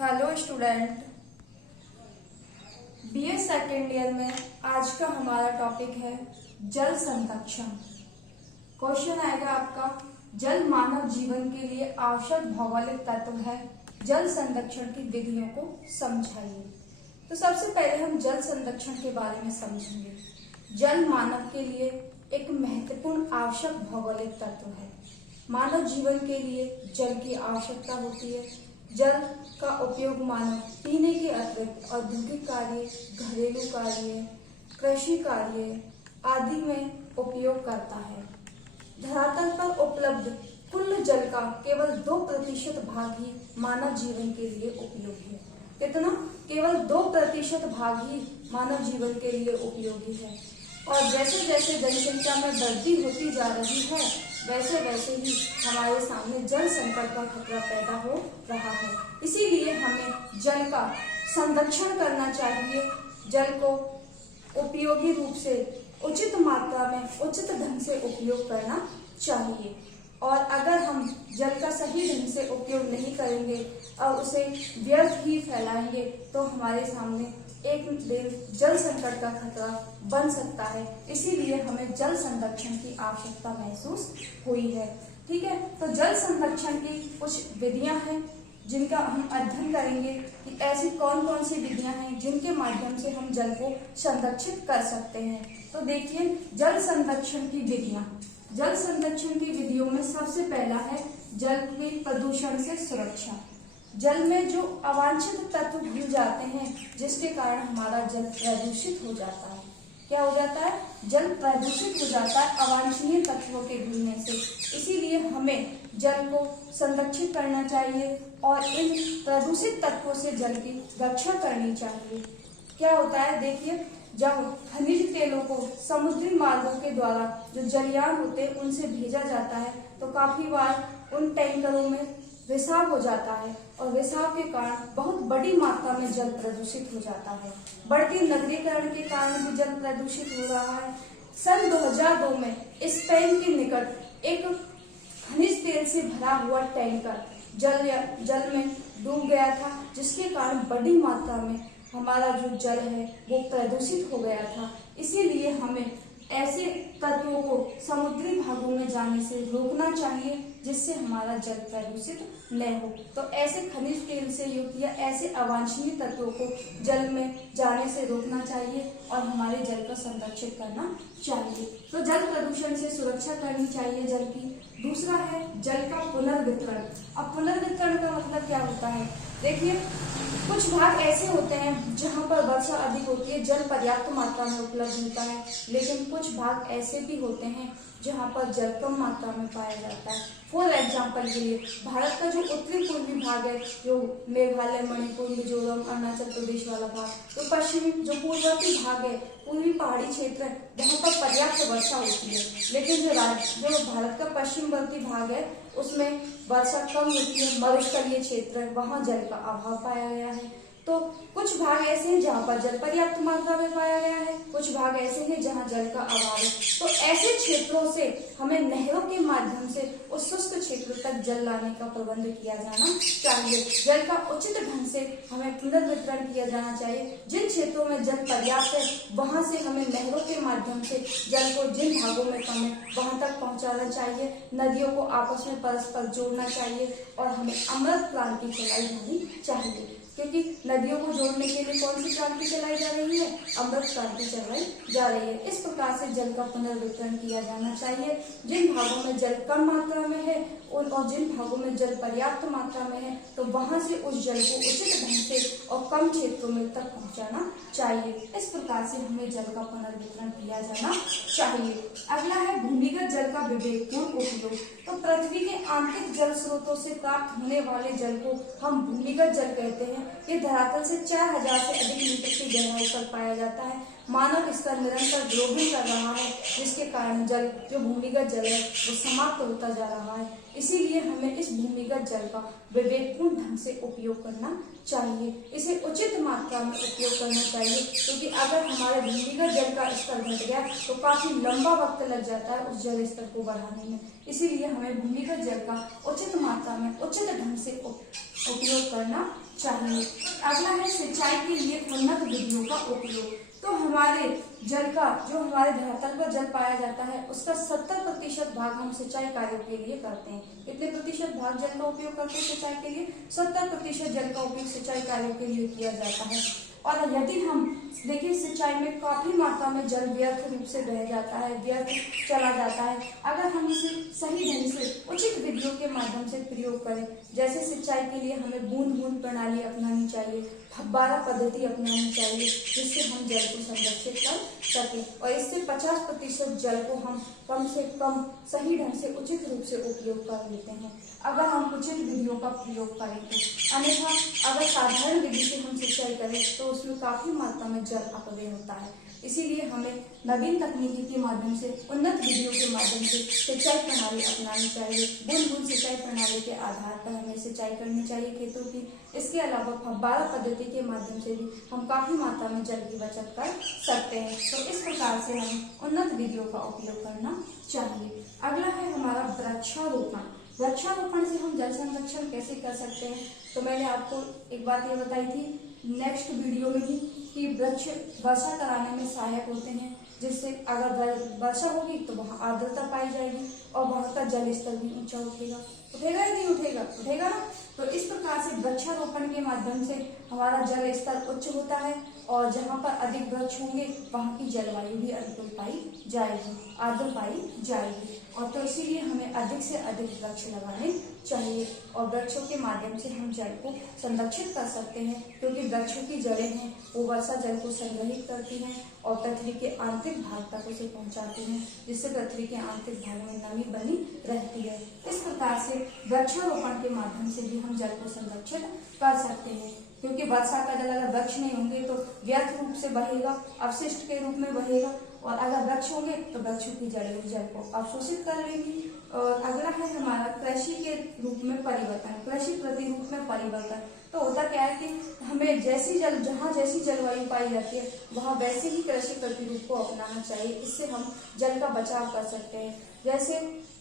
Hello student, BA second year में आज का हमारा टॉपिक है जल संरक्षण। क्वेश्चन आएगा आपका, जल मानव जीवन के लिए आवश्यक भौगोलिक तत्व है, जल संरक्षण की विधियों को समझाइए। तो सबसे पहले हम जल संरक्षण के बारे में समझेंगे। जल मानव के लिए एक महत्वपूर्ण आवश्यक भौगोलिक तत्व है। मानव जीवन के लिए जल की आवश्यकता होती है। जल का उपयोग मानव पीने के अतिरिक्त औद्योगिक कार्य, घरेलू कार्य, कृषि कार्य आदि में उपयोग करता है। धरातल पर उपलब्ध कुल जल का केवल 2% भाग ही मानव जीवन के लिए उपयोगी है। कितना? केवल 2% भाग ही मानव जीवन के लिए उपयोगी है। और जैसे जैसे जनसंख्या में वृद्धि होती जा रही है, वैसे वैसे ही हमारे सामने जल संकट का खतरा पैदा हो रहा है। इसीलिए हमें जल का संरक्षण करना चाहिए। जल को उपयोगी रूप से, उचित मात्रा में, उचित ढंग से उपयोग करना चाहिए। और अगर हम जल का सही ढंग से उपयोग नहीं करेंगे और उसे व्यर्थ ही फैलाएंगे तो हमारे सामने एक दिन जल संकट का खतरा बन सकता है। इसीलिए हमें जल संरक्षण की आवश्यकता महसूस हुई है। ठीक है, तो जल संरक्षण की कुछ विधियां हैं जिनका हम अध्ययन करेंगे कि ऐसी कौन कौन सी विधियां हैं जिनके माध्यम से हम जल को संरक्षित कर सकते हैं। तो देखिए, जल संरक्षण की विधियां। जल संरक्षण की विधियों में सबसे पहला है जल के प्रदूषण से सुरक्षा। जल में जो अवांछित तत्व घुल जाते हैं जिसके कारण हमारा जल प्रदूषित हो जाता है। क्या हो जाता है? जल प्रदूषित हो जाता है अवांछनीय तत्वों के घुलने से। इसीलिए हमें जल को संरक्षित करना चाहिए और इन प्रदूषित तत्वों से जल की रक्षा करनी चाहिए। क्या होता है? देखिए, जब खनिज तेलों को समुद्री मार्गों के द्वारा जो जलयान होते हैं उनसे भेजा जाता है तो काफी बार उन टैंकरों में रिसाव हो जाता है और रिसाव के कारण बहुत बड़ी मात्रा में जल प्रदूषित हो जाता है। बढ़ती नगरीकरण के कारण भी जल प्रदूषित हो रहा है। सन 2002 में स्पेन के निकट एक खनिज तेल से भरा हुआ टैंकर जल में डूब गया था, जिसके कारण बड़ी मात्रा में हमारा जो जल है वो प्रदूषित हो गया था। इसीलिए हमें ऐसे तत्वों को समुद्री भागों में जाने से रोकना चाहिए जिससे हमारा जल प्रदूषित न हो। तो ऐसे खनिज तेल से युक्त या ऐसे अवांछनीय तत्वों को जल में जाने से रोकना चाहिए और हमारे जल को संरक्षित करना चाहिए। तो जल प्रदूषण से सुरक्षा करनी चाहिए जल की। दूसरा है जल का पुनर्वितरण। अब पुनर्वितरण का मतलब क्या होता है? देखिए, कुछ भाग ऐसे होते हैं जहां पर वर्षा अधिक होती है, जल पर्याप्त मात्रा में उपलब्ध होता है, लेकिन कुछ भाग ऐसे भी होते हैं जहां पर जल कम मात्रा में पाया जाता है। फॉर एग्जाम्पल के लिए भारत का जो उत्तरी पूर्वी भाग है, जो मेघालय, मणिपुर, मिजोरम, अरुणाचल प्रदेश वाला भाग, तो पश्चिमी जो पूर्ववर्ती भाग है, पूर्वी पहाड़ी क्षेत्र है, वहां पर पर्याप्त वर्षा होती है। लेकिन जो भारत का पश्चिमवर्ती भाग है उसमें वर्षा कम होती है, मरुस्थलीय क्षेत्र है, वहां जल का अभाव पाया गया है। तो कुछ भाग ऐसे हैं जहाँ पर जल पर्याप्त मात्रा में पाया गया है, कुछ भाग ऐसे हैं जहाँ जल का अभाव है। तो ऐसे क्षेत्रों से हमें नहरों के माध्यम से उस शुष्क क्षेत्र तक जल लाने का प्रबंध किया जाना चाहिए। जल का उचित ढंग से हमें पुनर्वितरण किया जाना चाहिए। जिन क्षेत्रों में जल पर्याप्त है वहां से हमें नहरों के माध्यम से जल को जिन भागों में कम है वहां तक पहुंचाना चाहिए। नदियों को आपस में परस्पर जोड़ना चाहिए और हमें अमृत क्रांति चलाई जानी चाहिए, क्योंकि नदियों को जोड़ने के लिए कौन सी क्रांति चलाई जा रही है? अमृत क्रांति चलाई जा रही है। इस प्रकार से जल का पुनर्वितरण किया जाना चाहिए। जिन भागों में जल कम मात्रा में है और जिन भागों में जल पर्याप्त मात्रा में है तो वहां से उस जल को उचित ढंग से और कम क्षेत्रों में तक पहुंचाना चाहिए। इस प्रकार से हमें जल का पुनर्वितरण किया जाना चाहिए। अगला है भूमिगत जल का विवेकपूर्ण उपयोग। तो पृथ्वी के आंतरिक जल स्रोतों से प्राप्त होने वाले जल को हम भूमिगत जल कहते हैं। ये धरातल से 4000 से अधिक मीटर की गहराई पर पाया जाता है। मानव इसका निरंतर ग्रोबिंग कर रहा है, जिसके कारण जल जो भूमिगत जल है वो समाप्त होता जा रहा है। इसीलिए हमें इस भूमिगत जल का विवेकपूर्ण ढंग से उपयोग करना चाहिए। इसे उचित मात्रा में उपयोग करना चाहिए, क्योंकि अगर हमारे भूमिगत जल का स्तर घट गया तो काफी लंबा वक्त लग जाता है उस जल स्तर को बढ़ाने में। इसीलिए हमें भूमिगत जल का उचित मात्रा में, उचित ढंग से उपयोग करना चाहिए। अगला है सिंचाई के लिए उन्नत विधियों का उपयोग। तो हमारे जल का जो हमारे धरातल पर जल पाया जाता है उसका 70% भाग हम सिंचाई कार्यों के लिए करते हैं। कितने प्रतिशत भाग जल का उपयोग करते हैं सिंचाई के लिए? 70% जल का उपयोग सिंचाई कार्यों के लिए किया जाता है। और यदि हम देखिए सिंचाई में काफी मात्रा में जल व्यर्थ रूप से बह जाता है, व्यर्थ चला जाता है। अगर हम इसे सही ढंग से उचित विधियों के माध्यम से प्रयोग करें, जैसे सिंचाई के लिए हमें बूंद बूंद प्रणाली अपनानी चाहिए, फव्वारा पद्धति अपनानी चाहिए, जिससे हम जल को संरक्षित कर सके और इससे 50% जल को हम कम से कम सही ढंग से उचित रूप से उपयोग कर लेते हैं अगर हम उचित विधियों का प्रयोग करें तो। अन्यथा अगर साधारण विधि से हम सिंचाई करें तो उसमें काफी मात्रा में जल अपव्यय होता है। इसीलिए हमें नवीन तकनीकी के माध्यम से, उन्नत विधियों के माध्यम से सिंचाई प्रणाली अपनानी चाहिए। बूंद बूंद सिंचाई प्रणाली के आधार पर हमें सिंचाई करनी चाहिए खेतों की। इसके अलावा फव्वारा पद्धति के माध्यम से भी हम काफी मात्रा में जल की बचत कर सकते हैं। तो इस प्रकार से हमें उन्नत विधियों का उपयोग करना चाहिए। अगला है हमारा वृक्षारोपण। वृक्षारोपण से हम जल संरक्षण कैसे कर सकते हैं? तो मैंने आपको एक बात ये बताई थी नेक्स्ट वीडियो में भी कि वृक्ष वर्षा कराने में सहायक होते हैं, जिससे अगर वर्षा होगी तो वहाँ आर्द्रता पाई जाएगी और वहाँ का जल स्तर भी ऊंचा उठेगा। उठेगा या नहीं उठेगा? उठेगा ना। तो इस प्रकार से वृक्षारोपण के माध्यम से हमारा जल स्तर उच्च होता है और जहाँ पर अधिक वृक्ष होंगे वहाँ की जलवायु भी अनुकूल पाई जाएगी, आर्द्र पाई जाएगी। और तो इसीलिए हमें अधिक से अधिक वृक्ष लगाने चाहिए और वृक्षों के माध्यम से हम जल को संरक्षित कर सकते हैं, क्योंकि वृक्षों की जड़ें हैं वो वर्षा जल को संग्रहित करती हैं और पृथ्वी के आंतरिक भाग तक उसे पहुंचाती हैं, जिससे पृथ्वी के आंतरिक भाग में नमी बनी रहती है। इस प्रकार से वृक्षारोपण के माध्यम से भी हम जल को संरक्षित कर सकते हैं, क्योंकि वर्षा का जल अगर वृक्ष नहीं होंगे तो व्यर्थ रूप से बहेगा, अपशिष्ट के रूप में बहेगा, और अगर वृक्ष होंगे तो वृक्षों की जड़ें उस जल को अवशोषित कर लेंगी। और अगला है हमारा कृषि के रूप में परिवर्तन, कृषि प्रतिरूप में परिवर्तन। तो होता क्या है कि हमें जहाँ जैसी जलवायु पाई जाती है वहाँ वैसे ही कृषि प्रतिरूप को अपनाना चाहिए। इससे हम जल का बचाव कर सकते हैं। जैसे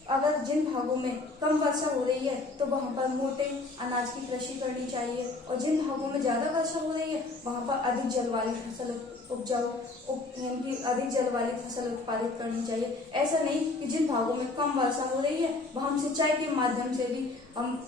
अगर जिन भागों में कम वर्षा हो रही है तो वहाँ पर मोटे अनाज की कृषि करनी चाहिए, और जिन भागों में ज्यादा वर्षा हो रही है वहाँ पर अधिक जल वाली फसल अधिक जल वाली फसल उत्पादित करनी चाहिए। ऐसा नहीं कि जिन भागों में कम वर्षा हो रही है वहाँ हम सिंचाई के माध्यम से भी हम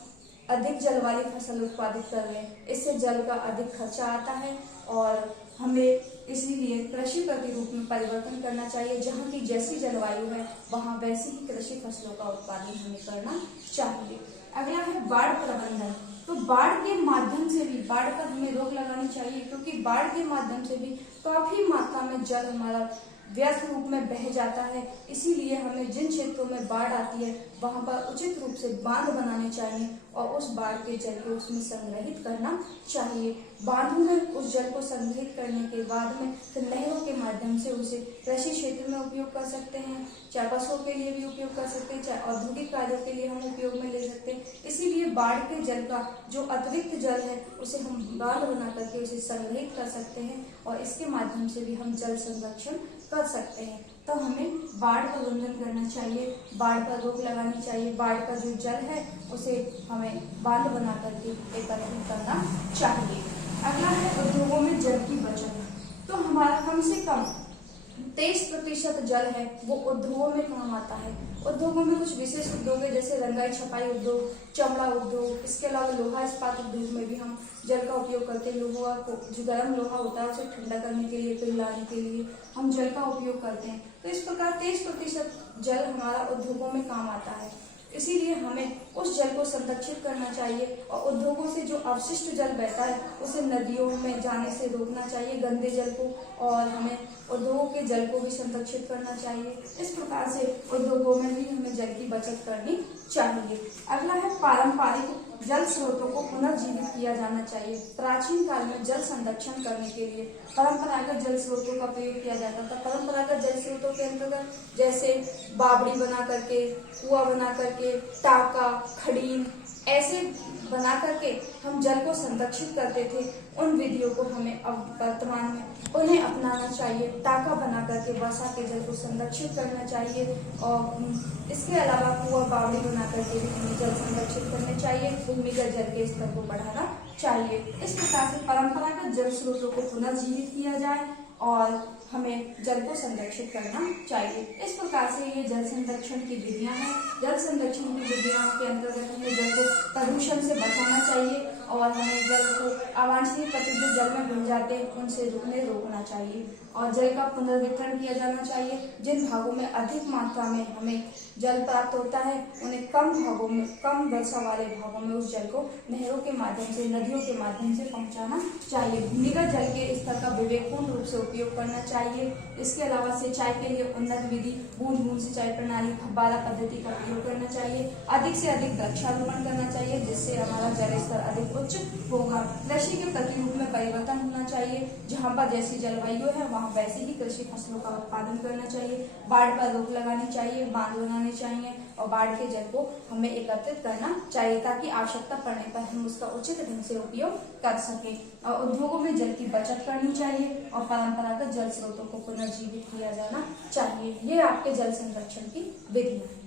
अधिक जल वाली फसल उत्पादित कर रहे हैं। इससे जल का अधिक खर्चा आता है और हमें इसीलिए कृषि प्रतिरूप में परिवर्तन करना चाहिए। जहाँ की जैसी जलवायु है वहाँ वैसी ही कृषि फसलों का उत्पादन हमें करना चाहिए। अगला है बाढ़ प्रबंधन। तो बाढ़ के माध्यम से भी, बाढ़ पर हमें रोक लगानी चाहिए, क्योंकि बाढ़ के माध्यम से भी काफी मात्रा में जल हमारा व्यर्थ रूप में बह जाता है। इसीलिए हमें जिन क्षेत्रों में बाढ़ आती है वहां पर उचित रूप से बांध बनाने चाहिए और उस बाढ़ के जल को उसमें संग्रहित करना चाहिए। बांधों में उस जल को संग्रहित करने के बाद में फिर नहरों के माध्यम से उसे कृषि क्षेत्र में उपयोग कर सकते हैं, चाहे पशुओं के लिए भी उपयोग कर सकते हैं, चाहे औद्योगिक कार्यों के लिए हम उपयोग में ले सकते हैं। इसीलिए बाढ़ के जल का जो अतिरिक्त जल है उसे हम बांध बना करके उसे संग्रहित कर सकते हैं और इसके माध्यम से भी हम जल संरक्षण कर सकते हैं। तो हमें बाढ़ प्रबंधन करना चाहिए, बाढ़ पर रोक लगानी चाहिए, बाढ़ का जो जल है उसे हमें बांध बना करके एकत्रित करना चाहिए। अगला है उद्योगों में जल की बचत। तो हमारा कम से कम 23% जल है वो उद्योगों में काम आता है। उद्योगों में कुछ विशेष उद्योग है, जैसे रंगाई छपाई उद्योग, चमड़ा उद्योग, इसके अलावा लोहा इस्पात उद्योग में भी हम जल का उपयोग करते हैं। लोहा को, जो गर्म लोहा होता है उसे ठंडा करने के लिए, पिघलाने के लिए हम जल का उपयोग करते हैं। तो इस प्रकार 23% जल हमारा उद्योगों में काम आता है। इसीलिए हमें उस जल को संरक्षित करना चाहिए और उद्योगों से जो अवशिष्ट जल बहता है उसे नदियों में जाने से रोकना चाहिए, गंदे जल को, और हमें उद्योगों के जल को भी संरक्षित करना चाहिए। इस प्रकार से उद्योगों में भी हमें जल की बचत करनी चाहिए। अगला है पारंपरिक जल स्रोतों को पुनर्जीवित किया जाना चाहिए। प्राचीन काल में जल संरक्षण करने के लिए परंपरागत जल स्रोतों का प्रयोग किया जाता था। परंपरागत जल स्रोतों के अंतर्गत जैसे बावड़ी बना करके, कुआं बना करके, टाका, खड़ीन ऐसे बना करके हम जल को संरक्षित करते थे। उन विधियों को हमें अब वर्तमान में उन्हें अपनाना चाहिए। टाका बना करके वर्षा के जल को संरक्षित करना चाहिए और इसके अलावा कुआं, बावड़ी बना करके भी हमें जल संरक्षित करने चाहिए। भूमिगत जल के स्तर को बढ़ाना चाहिए। इस प्रकार से परंपरागत जल स्रोतों को पुनर्जीवित किया जाए और हमें जल को संरक्षित करना चाहिए। इस प्रकार से ये जल संरक्षण की विधियां हैं। जल संरक्षण की विधियों के अंतर्गत हमें जल को प्रदूषण से बचाना चाहिए और हमें जल को अवांछनीय तत्व जो जल में घुल जाते हैं उनसे रोकना चाहिए और जल का पुनर्वितरण किया जाना चाहिए। जिन भागों में अधिक मात्रा में हमें जल प्राप्त होता है उन्हें कम वर्षा वाले भागों में उस जल को नहरों के माध्यम से, नदियों के माध्यम से पहुंचाना चाहिए। भूमिगत जल के स्तर का विवेकपूर्ण रूप से उपयोग करना चाहिए। इसके अलावा सिंचाई के लिए उन्नत विधि बूंद बूंद सिंचाई प्रणाली, फव्वारा पद्धति का प्रयोग करना चाहिए। अधिक से अधिक वृक्षारोपण करना चाहिए जिससे हमारा जल स्तर अधिक उच्च होगा। कृषि के प्रतिरूप में परिवर्तन होना चाहिए। जहाँ पर जैसी जलवायु है वहाँ वैसे ही कृषि फसलों का उत्पादन करना चाहिए। बाढ़ पर रोक लगानी चाहिए, बांध बनाने चाहिए और बाढ़ के जल को हमें एकत्रित करना चाहिए ताकि आवश्यकता पड़ने पर हम उसका उचित ढंग से उपयोग कर सकें। और उद्योगों में जल की बचत करनी चाहिए और परंपरागत जल स्रोतों को पुनर्जीवित किया जाना चाहिए। ये आपके जल संरक्षण की विधि है।